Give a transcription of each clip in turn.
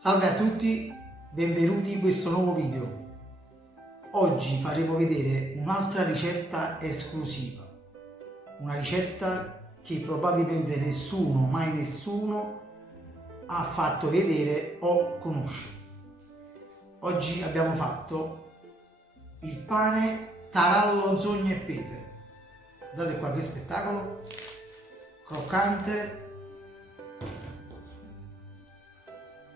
Salve a tutti, benvenuti in questo nuovo video. Oggi faremo vedere un'altra ricetta esclusiva, una ricetta che probabilmente nessuno, mai nessuno, ha fatto vedere o conosce. Oggi abbiamo fatto il pane tarallo, zogno e pepe. Guardate qua che spettacolo, croccante,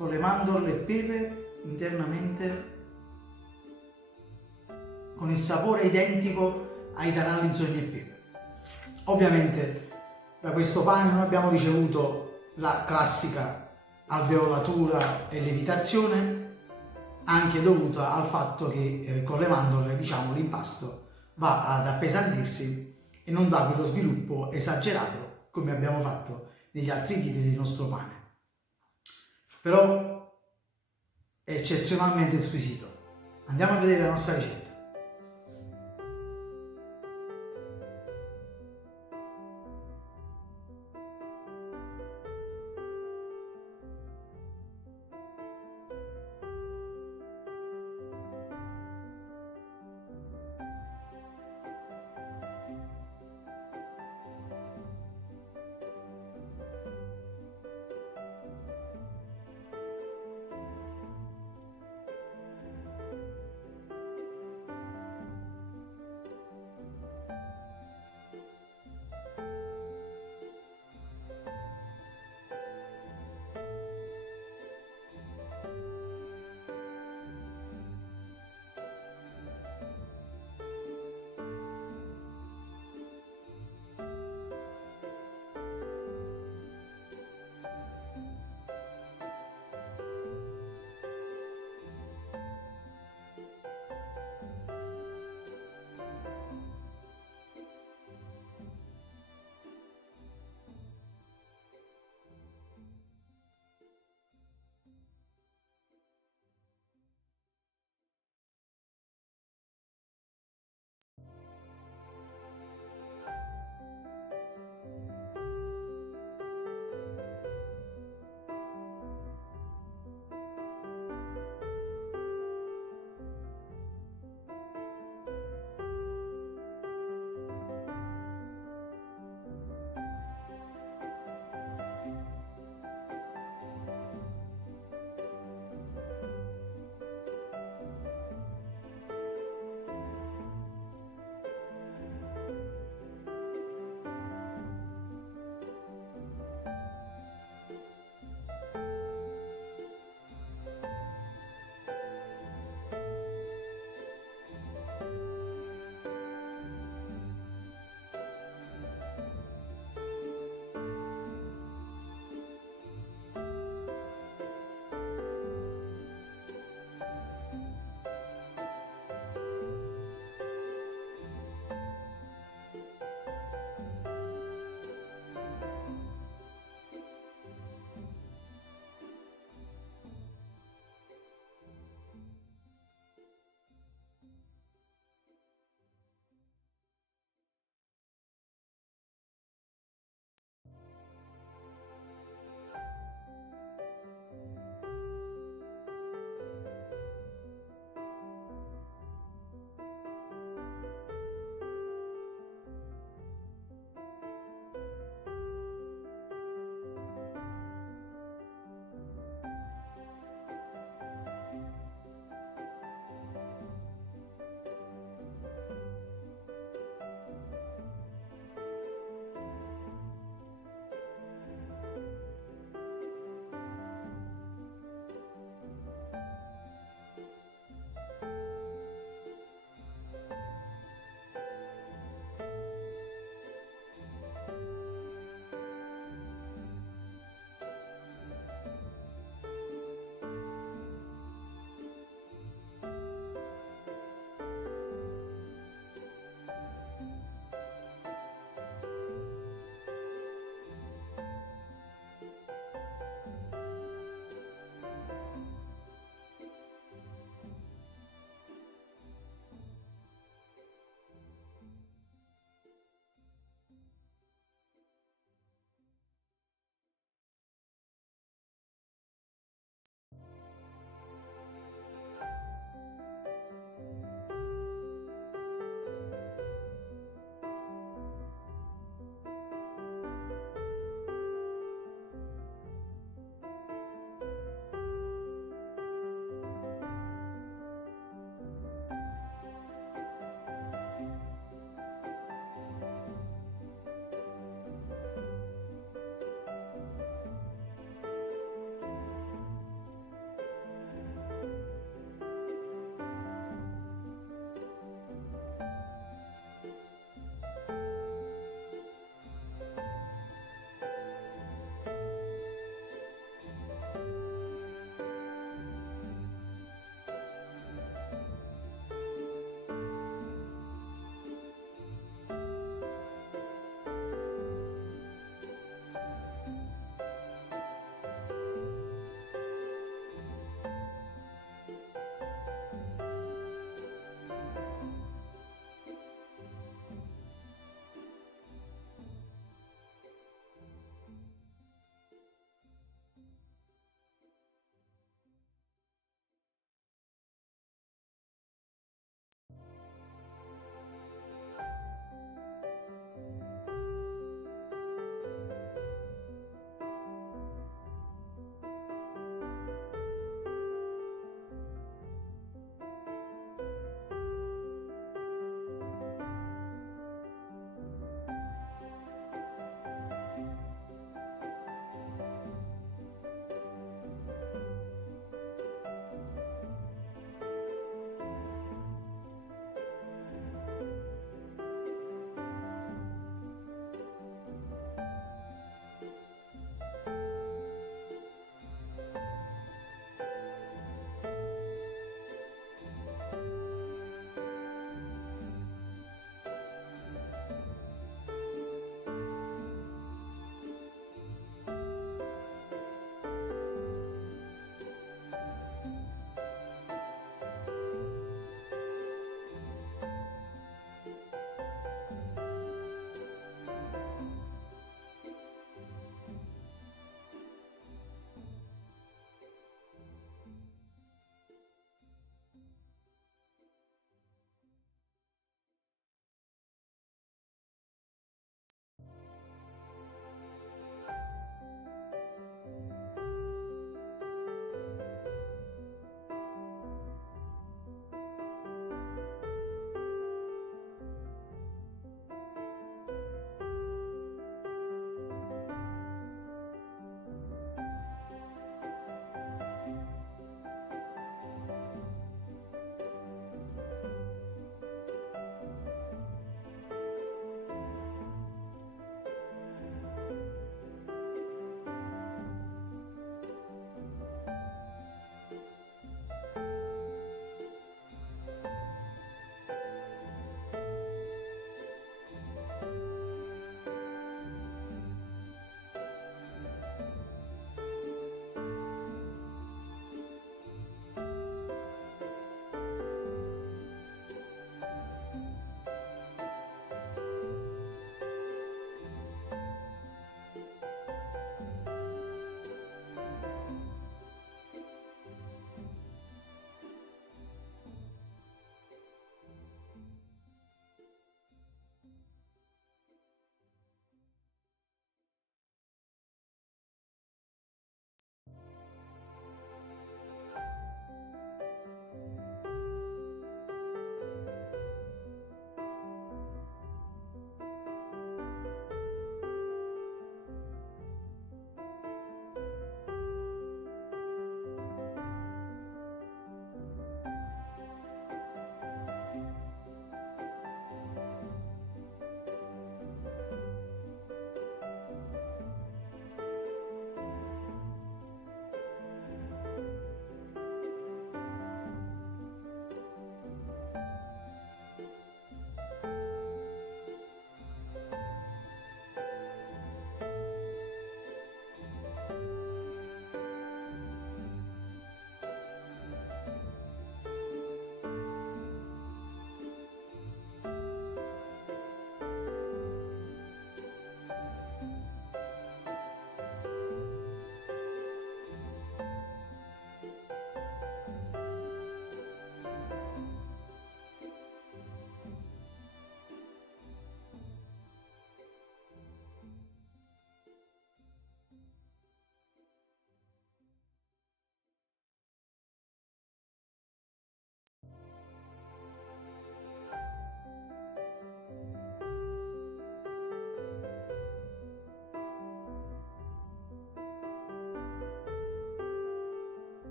con le mandorle e pepe internamente, con il sapore identico ai taralli, zogni e pepe. Ovviamente da questo pane non abbiamo ricevuto la classica alveolatura e lievitazione, anche dovuta al fatto che con le mandorle, diciamo, l'impasto va ad appesantirsi e non dà quello sviluppo esagerato come abbiamo fatto negli altri video del nostro pane. Però è eccezionalmente squisito. Andiamo a vedere la nostra ricetta.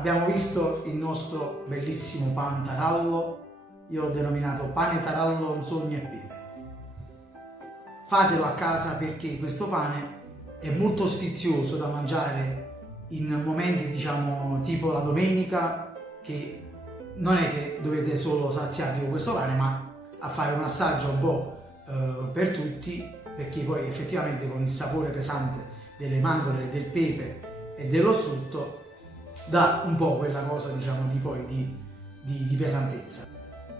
Abbiamo visto il nostro bellissimo pan tarallo, io l'ho denominato pane tarallo, insomnia e pepe. Fatelo a casa perché questo pane è molto sfizioso da mangiare in momenti, diciamo, tipo la domenica, che non è che dovete solo saziarvi con questo pane, ma a fare un assaggio un po' per tutti, perché poi effettivamente con il sapore pesante delle mandorle, del pepe e dello strutto dà un po' quella cosa, diciamo, di pesantezza.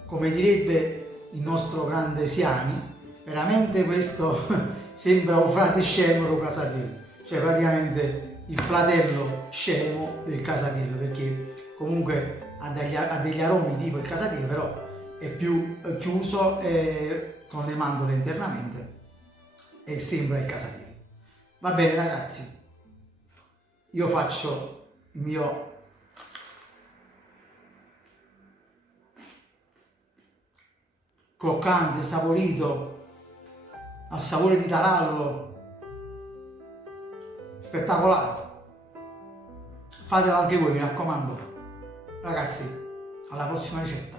Come direbbe il nostro grande Siani, veramente questo sembra un frate scemo casatiello, cioè praticamente il fratello scemo del casatiello, perché comunque ha degli aromi tipo il casatiello, però è più chiuso con le mandorle internamente e sembra il casatiello. Va bene ragazzi, io faccio il mio croccante, saporito, al sapore di tarallo, spettacolare. Fatelo anche voi, mi raccomando. Ragazzi, alla prossima ricetta.